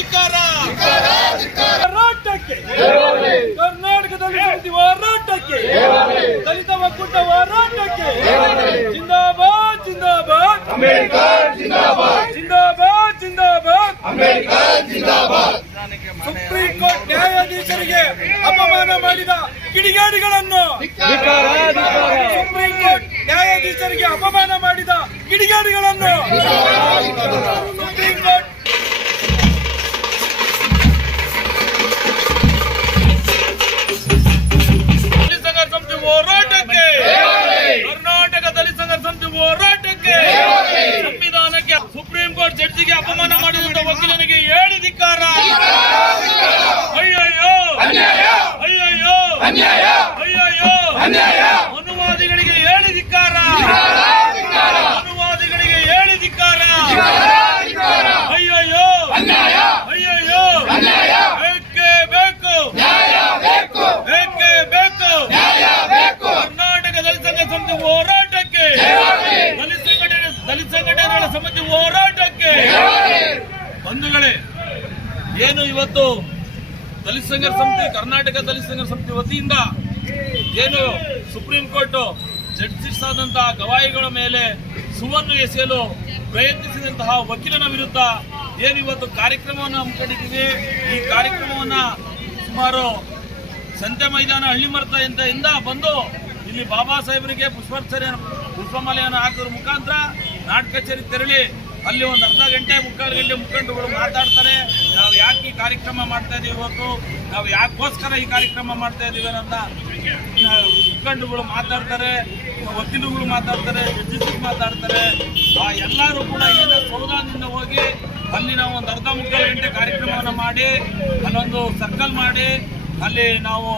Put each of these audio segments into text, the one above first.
ಧಿಕ್ಕಾರ. ಹೋರಾಟಕ್ಕೆ. ಕರ್ನಾಟಕದಲ್ಲಿ ಸಮಿತಿ ಹೋರಾಟಕ್ಕೆ. ದಲಿತ ಒಕ್ಕೂಟ ಹೋರಾಟಕ್ಕೆ. ಜಿಂದಾಬಾದ್ ಜಿಂದಾಬಾದ್. ಜಿಂದಾಬಾದ್. ಜಿಂದಾಬಾದ್ ಸುಪ್ರೀಂ ಕೋರ್ಟ್ ನ್ಯಾಯಾಧೀಶರಿಗೆ ಅಪಮಾನ ಮಾಡಿದ ಕಿಡಿಗೇಡಿಗಳನ್ನು. ಸುಪ್ರೀಂ ಕೋರ್ಟ್ ನ್ಯಾಯಾಧೀಶರಿಗೆ ಅಪಮಾನ ಮಾಡಿದ ಕಿಡಿಗೇಡಿಗಳನ್ನು. ಸುಪ್ರೀಂ ಕೋರ್ಟ್ ವಕೀಲನಿಗೆ ಹೇಳಿ ಧಿಕ್ಕಾರ. ಅಯ್ಯಯ್ಯೋ. ಅಯ್ಯಯ್ಯೋ. ಅಯ್ಯಯ್ಯೋ. ಅನುವಾದಿಗಳಿಗೆ ಹೇಳಿ ಧಿಕ್ಕಾರ ಅನುವಾದಿಗಳಿಗೆ ಹೇಳಿ ಧಿಕ್ಕಾರ ಅಯ್ಯಯ್ಯೋ ಅಯ್ಯಯ್ಯೋ ಬೇಕೇ ಬೇಕು ಬೇಕೇ ಬೇಕು ಕರ್ನಾಟಕ ದಲಿತ ಸಂಘ ಸಮಿತಿ ಹೋರಾಟಕ್ಕೆ ದಲಿತ ಸಂಘಟನೆ ದಲಿತ ಸಂಘಟನೆಗಳ ಸಮಿತಿ ಹೋರಾಟಕ್ಕೆ ಬಂಧುಗಳೇ ಏನು ಇವತ್ತು ದಲಿತ ಸಂಘರ್ಷ ಸಮಿತಿ, ಕರ್ನಾಟಕ ದಲಿತ ಸಂಘರ್ಷ ಸಮಿತಿ ವತಿಯಿಂದ ಏನು ಸುಪ್ರೀಂ ಕೋರ್ಟ್ ಜಡ್ಜಿಸ್ ಆದಂತಹ ಗವಾಯಿಗಳ ಮೇಲೆ ಸುವನ್ನು ಎಸೆಯಲು ಪ್ರಯತ್ನಿಸಿದಂತಹ ವಕೀಲನ ವಿರುದ್ಧ ಏನಿವತ್ತು ಕಾರ್ಯಕ್ರಮವನ್ನು ಹಮ್ಮಿಕೊಂಡಿದ್ದೀವಿ? ಈ ಕಾರ್ಯಕ್ರಮವನ್ನ ಸುಮಾರು ಸಂತೆ ಮೈದಾನ, ಹಳ್ಳಿ ಇಂದ ಬಂದು ಇಲ್ಲಿ ಬಾಬಾ ಸಾಹೇಬರಿಗೆ ಪುಷ್ಪಾರ್ಚನೆ ಪುಷ್ಪಮಾಲೆಯನ್ನು ಹಾಕೋದ್ರ ಮುಖಾಂತರ ನಾಟಕ ಕಚೇರಿ ತೆರಳಿ ಅಲ್ಲಿ ಒಂದು ಅರ್ಧ ಗಂಟೆ, ಮುಕ್ಕಾಲು ಗಂಟೆ ಮುಖಂಡರುಗಳು ಮಾತಾಡ್ತಾರೆ. ಯಾಕೆ ಈ ಕಾರ್ಯಕ್ರಮ ಮಾಡ್ತಾ ಇದೀವಿ ಇವತ್ತು? ನಾವು ಯಾಕೋಸ್ಕರ ಈ ಕಾರ್ಯಕ್ರಮ ಮಾಡ್ತಾ ಇದೀವಿ ಅನ್ನೋದನ್ನ ಮುಖಂಡಗಳು ಮಾತಾಡ್ತಾರೆ, ವಕೀಲರುಗಳು ಮಾತಾಡ್ತಾರೆ ಜಡ್ಜಿಸ್ ಮಾತಾಡ್ತಾರೆ. ಆ ಎಲ್ಲರೂ ಕೂಡ ಈಗ ಸೌಧಾನದಿಂದ ಹೋಗಿ ಅಲ್ಲಿ ನಾವು ಒಂದು ಅರ್ಧ ಮುಕ್ಕಾಲು ಗಂಟೆ ಕಾರ್ಯಕ್ರಮವನ್ನು ಮಾಡಿ, ಅಲ್ಲೊಂದು ಸರ್ಕಲ್ ಮಾಡಿ, ಅಲ್ಲಿ ನಾವು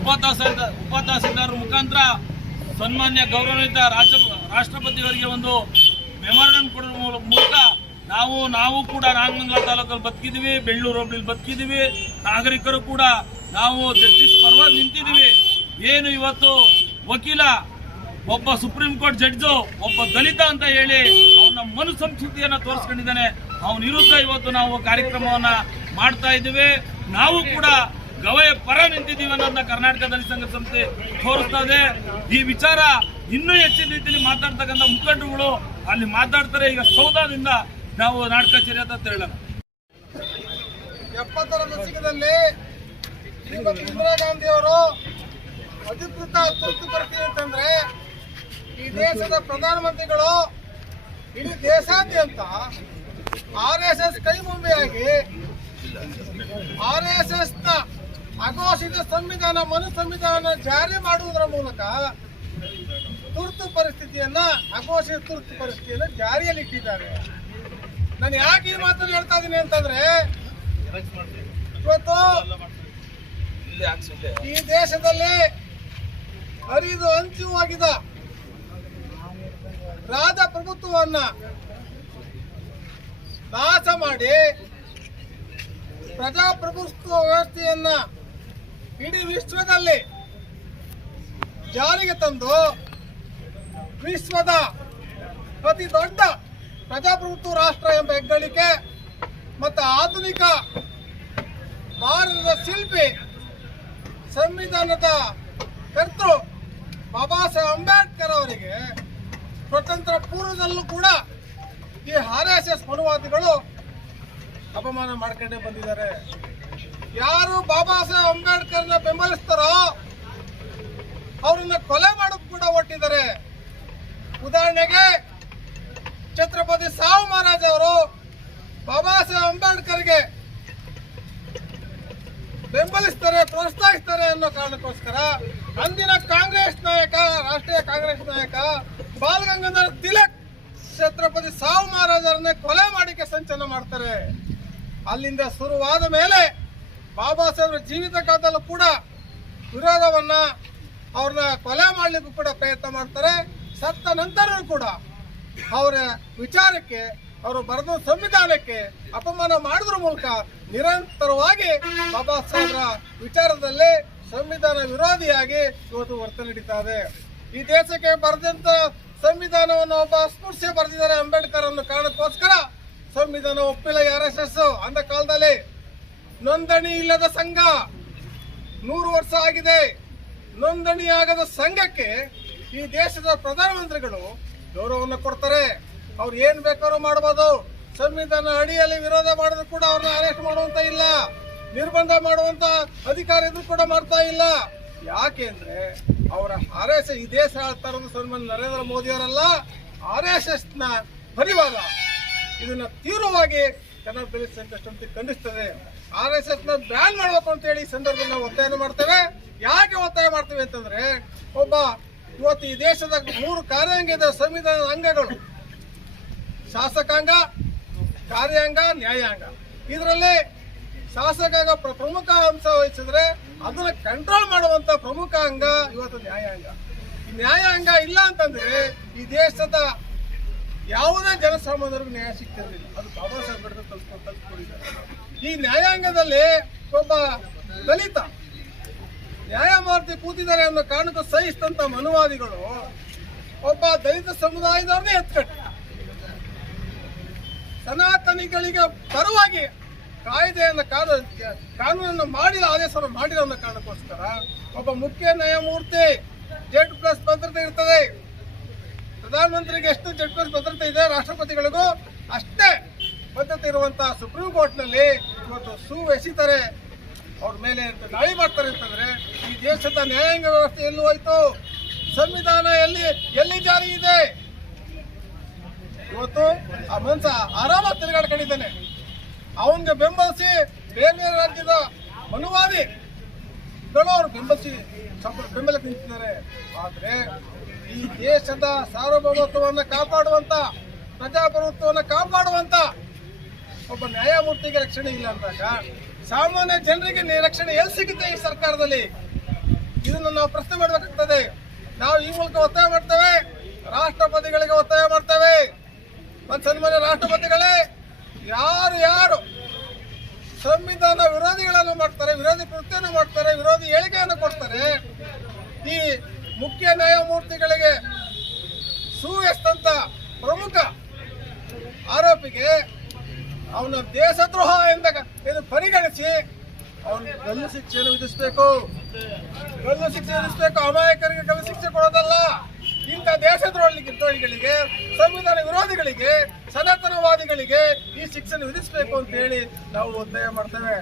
ಉಪತಹಸೀಲ್ದಾರ್ ಉಪತಹಸೀಲ್ದಾರ್ ಮುಖಾಂತರ ಸನ್ಮಾನ್ಯ ಗೌರವಿತ ರಾಜ್ಯ, ರಾಷ್ಟ್ರಪತಿಯವರಿಗೆ ಒಂದು ಮೂಲಕ ನಾವು ನಾವು ಕೂಡ ನಾಗಮಂಗಲ ತಾಲೂಕಲ್ಲಿ ಬದುಕಿದೀವಿ ಬೆಳ್ಳೂರು ಹೋಬಳಿಲಿ ಬದುಕಿದೀವಿ ನಾಗರಿಕರು ಕೂಡ ನಾವು ಜಸ್ಟಿಸ್ ಪರವಾಗಿ ನಿಂತಿದ್ದೀವಿ. ಏನು ಇವತ್ತು ವಕೀಲ, ಒಬ್ಬ ಸುಪ್ರೀಂ ಕೋರ್ಟ್ ಜಡ್ಜು, ಒಬ್ಬ ದಲಿತ ಅಂತ ಹೇಳಿ ಅವನ ಮನು ಸಂಸ್ಕೃತಿಯನ್ನು ತೋರಿಸ್ಕೊಂಡಿದ್ದಾನೆ. ಅವನ ವಿರುದ್ಧ ಇವತ್ತು ನಾವು ಕಾರ್ಯಕ್ರಮವನ್ನ ಮಾಡ್ತಾ ಇದ್ದೀವಿ. ನಾವು ಕೂಡ ಗವಯ ಪರ ನಿಂತಿದ್ದೀವಿ ಅನ್ನೋದನ್ನ ಕರ್ನಾಟಕ ದಲಿತ ಸಂಘ ಸಂಸ್ಥೆ ತೋರಿಸ್ತಾ ಇದೆ. ಈ ವಿಚಾರ ಇನ್ನೂ ಹೆಚ್ಚಿನ ರೀತಿಯಲ್ಲಿ ಮಾತಾಡ್ತಕ್ಕಂಥ ಮುಖಂಡರುಗಳು ಅಲ್ಲಿ ಮಾತಾಡ್ತಾರೆ. ಈಗ ಸೌದಾದಿಂದ ನಾವು ನಾಟಕ ಕಚೇರಿ ಅಂತ ಹೇಳೋಣ ಎಪ್ಪತ್ತರ ದಶಕದಲ್ಲಿ ಇಂದಿರಾ ಗಾಂಧಿ ಅವರು ಅಧಿಕೃತ ತುರ್ತು ಪರಿಸ್ಥಿತಿ ಅಂತಂದ್ರೆ ಈ ದೇಶದ ಪ್ರಧಾನಮಂತ್ರಿಗಳು ಇಡೀ ದೇಶಾದ್ಯಂತ ಆರ್ ಎಸ್ ಎಸ್ ಕೈಮುಂಬೆಯಾಗಿ ಆರ್ ಎಸ್ ಎಸ್ನ ಅಘೋಷಿತ ಸಂವಿಧಾನ, ಮನು ಸಂವಿಧಾನ ಜಾರಿ ಮಾಡುವುದರ ಮೂಲಕ ತುರ್ತು ಪರಿಸ್ಥಿತಿಯನ್ನ, ಅಘೋಷಿತ ತುರ್ತು ಪರಿಸ್ಥಿತಿಯನ್ನ ಜಾರಿಯಲ್ಲಿ ಇಟ್ಟಿದ್ದಾರೆ ನಾನು ಯಾಕೆ ಈ ಮಾತನ್ನು ಹೇಳ್ತಾ ಇದ್ದೀನಿ ಅಂತಂದ್ರೆ, ಇವತ್ತು ಈ ದೇಶದಲ್ಲಿ ಹರಿದು ಹಂಚು ರಾಜ ಪ್ರಭುತ್ವವನ್ನ ನಾಶ ಮಾಡಿ ಪ್ರಜಾಪ್ರಭುತ್ವ ವ್ಯವಸ್ಥೆಯನ್ನ ಇಡೀ ವಿಶ್ವದಲ್ಲಿ ಜಾರಿಗೆ ತಂದು ವಿಶ್ವದ ಅತಿ ದೊಡ್ಡ ಪ್ರಜಾಪ್ರಭುತ್ವ ರಾಷ್ಟ್ರ ಎಂಬ ಹೆಗ್ಗಳಿಕೆ ಮತ್ತು ಆಧುನಿಕ ಭಾರತದ ಶಿಲ್ಪಿ, ಸಂವಿಧಾನದ ಕರ್ತೃ ಬಾಬಾ ಸಾಹೇಬ್ ಅಂಬೇಡ್ಕರ್ ಅವರಿಗೆ ಸ್ವತಂತ್ರ ಪೂರ್ವದಲ್ಲೂ ಕೂಡ ಈ ಆರ್ ಎಸ್ ಎಸ್ ಮನುವಾದಿಗಳು ಅಪಮಾನ ಮಾಡ್ಕೊಂಡೇ ಬಂದಿದ್ದಾರೆ. ಯಾರು ಬಾಬಾ ಸಾಹೇಬ್ ಅಂಬೇಡ್ಕರ್ನ ಬೆಂಬಲಿಸ್ತಾರೋ ಅವರನ್ನ ಕೊಲೆ ಮಾಡೋದು ಕೂಡ ಒಟ್ಟಿದ್ದಾರೆ ಉದಾಹರಣೆಗೆ ಛತ್ರಪತಿ ಸಾವು ಮಹಾರಾಜ್ ಅವರು ಬಾಬಾ ಸಾಹೇಬ್ ಅಂಬೇಡ್ಕರ್ಗೆ ಬೆಂಬಲಿಸ್ತಾರೆ, ಪ್ರೋತ್ಸಾಹಿಸ್ತಾರೆ ಅನ್ನೋ ಕಾರಣಕ್ಕೋಸ್ಕರ ಅಂದಿನ ಕಾಂಗ್ರೆಸ್ ನಾಯಕ, ರಾಷ್ಟ್ರೀಯ ಕಾಂಗ್ರೆಸ್ ನಾಯಕ ಬಾಲ್ ಗಂಗಾಧರ್ ತಿಲಕ್ ಛತ್ರಪತಿ ಸಾವು ಮಹಾರಾಜರನ್ನೇ ಕೊಲೆ ಮಾಡಿಕೆ ಸಂಚಲನ ಮಾಡ್ತಾರೆ. ಅಲ್ಲಿಂದ ಶುರುವಾದ ಮೇಲೆ ಬಾಬಾ ಸಾಹೇಬ್ರ ಜೀವಿತ ಕಾಲದಲ್ಲೂ ಕೂಡ ವಿರೋಧವನ್ನ ಅವ್ರನ್ನ ಕೊಲೆ ಮಾಡಲಿಕ್ಕೂ ಕೂಡ ಪ್ರಯತ್ನ ಮಾಡ್ತಾರೆ. ಸತ್ತ ನಂತರವೂ ಕೂಡ ಅವರ ವಿಚಾರಕ್ಕೆ, ಅವರು ಬರೆದ ಸಂವಿಧಾನಕ್ಕೆ ಅಪಮಾನ ಮಾಡೋದ್ರ ಮೂಲಕ ನಿರಂತರವಾಗಿ ಬಾಬಾ ಸಾಹೇಬ್ರ ವಿಚಾರದಲ್ಲಿ ಸಂವಿಧಾನ ವಿರೋಧಿಯಾಗಿ ಇವತ್ತು ವರ್ತನೆ ನಡೀತಾ ಇದೆ ಈ ದೇಶಕ್ಕೆ ಬರೆದಂತ ಸಂವಿಧಾನವನ್ನು ಒಬ್ಬ ಅಸ್ಪೃಶ್ಯ ಬರೆದಿದ್ದಾರೆ ಅಂಬೇಡ್ಕರ್ ಅನ್ನೋ ಕಾರಣಕ್ಕೋಸ್ಕರ ಸಂವಿಧಾನ ಒಪ್ಪಿಲ್ಲ ಆರ್ ಎಸ್ ಎಸ್ ಅಂದ ಕಾಲದಲ್ಲಿ. ನೋಂದಣಿ ಇಲ್ಲದ ಸಂಘ ನೂರು ವರ್ಷ ಆಗಿದೆ. ನೋಂದಣಿ ಆಗದ ಸಂಘಕ್ಕೆ ಈ ದೇಶದ ಪ್ರಧಾನಮಂತ್ರಿಗಳು ಗೌರವವನ್ನು ಕೊಡ್ತಾರೆ. ಅವ್ರು ಏನು ಬೇಕಾದ್ರೂ ಮಾಡಬಹುದು ಸಂವಿಧಾನ ಅಡಿಯಲ್ಲಿ ವಿರೋಧ ಮಾಡಿದ್ರು ಕೂಡ ಅವ್ರನ್ನ ಅರೆಸ್ಟ್ ಮಾಡುವಂತ ಇಲ್ಲ. ನಿರ್ಬಂಧ ಮಾಡುವಂತ ಅಧಿಕಾರ ಇದ್ರು ಕೂಡ ಮಾಡ್ತಾ ಇಲ್ಲ. ಯಾಕೆ ಅಂದ್ರೆ ಅವರ ಆರ್ ಎಸ್ ಈ ದೇಶ ಆಳ್ತಾ ಸನ್ಮಾನ ನರೇಂದ್ರ ಮೋದಿ ಅವರಲ್ಲ ಆರ್ ಎಸ್ ಎಸ್ನ ಪರಿವಾರ ಇದನ್ನ ತೀವ್ರವಾಗಿ ಕನ್ನಡ ಬೆಳೆಸ ಸಂಕಷ್ಟ ಖಂಡಿಸ್ತದೆ. ಆರ್ ಎಸ್ ಎಸ್ನ ಬ್ಯಾನ್ ಮಾಡಬೇಕು ಅಂತ ಹೇಳಿ ಸಂದರ್ಭದಲ್ಲಿ ನಾವು ಒತ್ತಾಯ ಮಾಡ್ತೇವೆ. ಯಾಕೆ ಒತ್ತಾಯ ಮಾಡ್ತೇವೆ ಅಂತಂದ್ರೆ, ಒಬ್ಬ ಇವತ್ತು ಈ ದೇಶದ ಮೂರು ಕಾರ್ಯಾಂಗದ ಸಂವಿಧಾನದ ಅಂಗಗಳು. ಶಾಸಕಾಂಗ, ಕಾರ್ಯಾಂಗ, ನ್ಯಾಯಾಂಗ. ಇದರಲ್ಲಿ ಶಾಸಕಾಂಗ ಪ್ರ- ಪ್ರಮುಖ ಅಂಶ ವಹಿಸಿದ್ರೆ ಅದನ್ನ ಕಂಟ್ರೋಲ್ ಮಾಡುವಂತ ಪ್ರಮುಖ ಅಂಗ ಇವತ್ತು ನ್ಯಾಯಾಂಗ. ಈ ನ್ಯಾಯಾಂಗ ಇಲ್ಲ ಅಂತಂದ್ರೆ ಈ ದೇಶದ ಯಾವುದೇ ಜನಸಾಮಾನ್ಯರಿಗೂ ನ್ಯಾಯ ಸಿಗ್ತಿರಲಿಲ್ಲ. ಅದು ಬಾಬಾ ಸಾಹೇಬ್ ಅಂಬೇಡ್ಕರ್ ಈ ನ್ಯಾಯಾಂಗದಲ್ಲಿ ಒಬ್ಬ ದಲಿತ ನ್ಯಾಯಮೂರ್ತಿ ಕೂತಿದ್ದಾರೆ ಅನ್ನೋ ಕಾರಣಕ್ಕೂ ಸಹಿಸಿದಂತ ಮನುವಾದಿಗಳು ಒಬ್ಬ ದಲಿತ ಸಮುದಾಯದವ್ರನ್ನೇ ಎತ್ಕಟ್ಟ ಸನಾತನಿಗಳಿಗೆ ಪರವಾಗಿ ಕಾಯ್ದೆಯನ್ನು ಕಾನೂನು ಕಾನೂನನ್ನು ಮಾಡಿದ ಆದೇಶವನ್ನು ಮಾಡಿದ ಅನ್ನೋ ಕಾರಣಕ್ಕೋಸ್ಕರ ಒಬ್ಬ ಮುಖ್ಯ ನ್ಯಾಯಮೂರ್ತಿ ಜೆಡ್ ಪ್ಲಸ್ ಭದ್ರತೆ ಇರ್ತದೆ. ಪ್ರಧಾನಮಂತ್ರಿಗೆ ಎಷ್ಟು ಜೆಡ್ ಪ್ಲಸ್ ಭದ್ರತೆ ಇದೆ ರಾಷ್ಟ್ರಪತಿಗಳಿಗೂ ಅಷ್ಟೇ ಭದ್ರತೆ ಇರುವಂತಹ ಸುಪ್ರೀಂ ಕೋರ್ಟ್ನಲ್ಲಿ ಇವತ್ತು ಎಸಿತಾರೆ. ಅವ್ರ ಮೇಲೆ ದಾಳಿ ಮಾಡ್ತಾರೆ ಅಂತಂದ್ರೆ ದೇಶದ ನ್ಯಾಯಾಂಗ ವ್ಯವಸ್ಥೆ ಎಲ್ಲಿ ಹೋಯ್ತು. ಸಂವಿಧಾನ ಎಲ್ಲಿ ಎಲ್ಲಿ ಜಾರಿ ಇದೆ? ಇವತ್ತು ಆ ಮನುಷ್ಯ ಆರಾಮಾಗಿ ತಿರುಗಾಡ್ಕೊಂಡಿದ್ದಾನೆ. ಅವನಿಗೆ ಬೆಂಬಲಿಸಿ ಬೇರೆ ಬೇರೆ ರಾಜ್ಯದ ಮನುವಾದಿ ಅವರು ಬೆಂಬಲಿಸಿ ಬೆಂಬಲ ಬೆಂಬಲಕ್ಕೆ ನಿಂತಿದ್ದಾರೆ ಆದ್ರೆ ಈ ದೇಶದ ಸಾರ್ವಭೌಮತ್ವವನ್ನು ಕಾಪಾಡುವಂತ, ಪ್ರಜಾಪ್ರಭುತ್ವವನ್ನು ಕಾಪಾಡುವಂತ ಒಬ್ಬ ನ್ಯಾಯಮೂರ್ತಿಗೆ ರಕ್ಷಣೆ ಇಲ್ಲ ಅಂದಾಗ, ಸಾಮಾನ್ಯ ಜನರಿಗೆ ರಕ್ಷಣೆ ಎಲ್ಲಿ ಸಿಗುತ್ತೆ ಈ ಸರ್ಕಾರದಲ್ಲಿ? ಇದನ್ನು ನಾವು ಪ್ರಶ್ನೆ ಮಾಡಬೇಕಾಗ್ತದೆ. ನಾವು ಈ ಮೂಲಕ ಒತ್ತಾಯ ಮಾಡ್ತೇವೆ. ರಾಷ್ಟ್ರಪತಿಗಳಿಗೆ ಒತ್ತಾಯ ಮಾಡ್ತೇವೆ. ಮತ್ತು ಸನ್ಮಾನ್ಯ ರಾಷ್ಟ್ರಪತಿಗಳೇ, ಯಾರು ಯಾರು ಸಂವಿಧಾನ ವಿರೋಧಿಗಳನ್ನು ಮಾಡ್ತಾರೆ, ವಿರೋಧಿ ಕೃತ್ಯವನ್ನು ಮಾಡ್ತಾರೆ ವಿರೋಧಿ ಹೇಳಿಕೆಯನ್ನು ಕೊಡ್ತಾರೆ ಈ ಮುಖ್ಯ ನ್ಯಾಯಮೂರ್ತಿಗಳಿಗೆ ಸುವ್ಯಸ್ತಂತ ಪ್ರಮುಖ ಆರೋಪಿಗೆ ಅವನ ದೇಶದ್ರೋಹ ಎಂದ ಇದು ಪರಿಗಣಿಸಿ ಗಲ್ಲು ಶಿಕ್ಷೆಯನ್ನು ವಿಧಿಸಬೇಕು. ಕಲ್ಲು ಶಿಕ್ಷೆ ವಿಧಿಸಬೇಕು. ಅಮಾಯಕರಿಗೆ ಕಲ್ಲು ಶಿಕ್ಷೆ ಕೊಡೋದಲ್ಲ. ಇಂಥ ದೇಶದ್ರೋಹಿಗಳಿಗೆ ಸಂವಿಧಾನ ವಿರೋಧಿಗಳಿಗೆ, ಸನಾತನವಾದಿಗಳಿಗೆ ಈ ಶಿಕ್ಷೆಯನ್ನು ವಿಧಿಸಬೇಕು ಅಂತ ಹೇಳಿ ನಾವು ಒತ್ತಾಯ ಮಾಡ್ತೇವೆ.